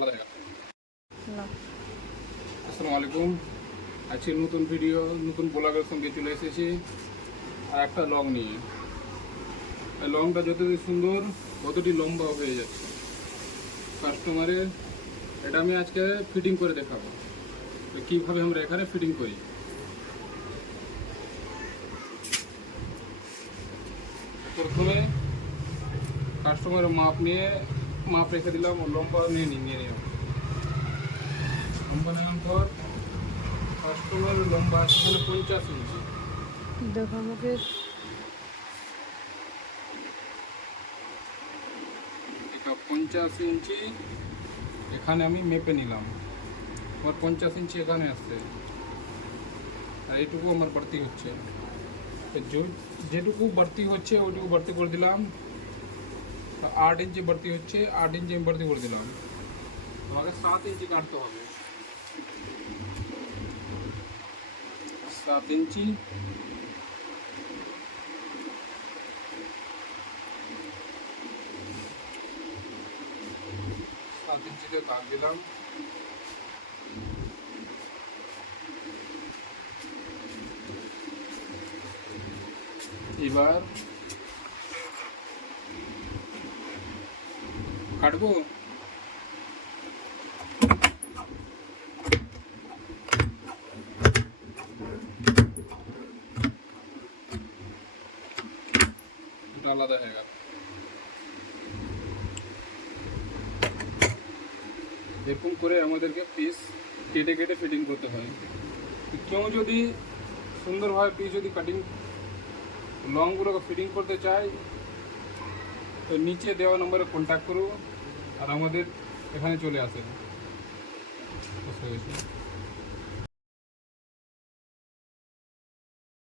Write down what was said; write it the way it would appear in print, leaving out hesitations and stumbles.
আলাদা জায়গা। না আসসালামু আলাইকুম। আজকে নতুন ভিডিও নতুন ব্লগের সঙ্গে চলে এসেছি আর একটা লং নিয়ে। এই লংটা যতটি সুন্দর ততটি লম্বা হয়ে যাচ্ছে কাস্টমারের। এটা আমি আজকে ফিটিং করে দেখাবো কীভাবে আমরা এখানে ফিটিং করি। প্রথমে কাস্টমারের মাপ রেখে দিলাম, লম্বা নিয়ে নিলাম। লম্বা নেওয়ার পর কাস্টমারের লম্বা আছে এখানে 50 ইঞ্চি। দেখো আমাকে এটা 50 ইঞ্চি এখানে আমি মেপে নিলাম। আমার 50 ইঞ্চি এখানে আসছে আর এইটুকু আমার বাড়তি হচ্ছে। যেটুকু বাড়তি হচ্ছে ওইটুকু বাড়তি করে দিলাম। 8 ইঞ্চি বাড়তি হচ্ছে, 8 ইঞ্চি আমি বাড়তি করে দিলাম। আমাকে 7 ইঞ্চি কাটতে হবে। 7 ইঞ্চি দাগ দিলাম। এবার কাটবো। এটা আলাদা হয়ে গেল। এরকম করে আমাদেরকে পিস কেটে কেটে ফিটিং করতে হয়। কেউ যদি সুন্দরভাবে পিস যদি কাটিং লংগুলোকে ফিটিং করতে চায় তো নিচে দেওয়া নম্বরে কন্ট্যাক্ট করুন আর আমাদের এখানে চলে আসেন।